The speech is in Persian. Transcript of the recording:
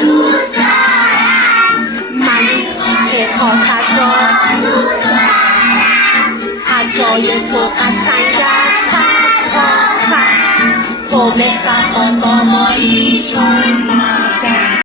دوست دارم من که پاکت را دوست دارم هر جای تو قشنگ است سر تا سر تو مهربان بابایی چون مادر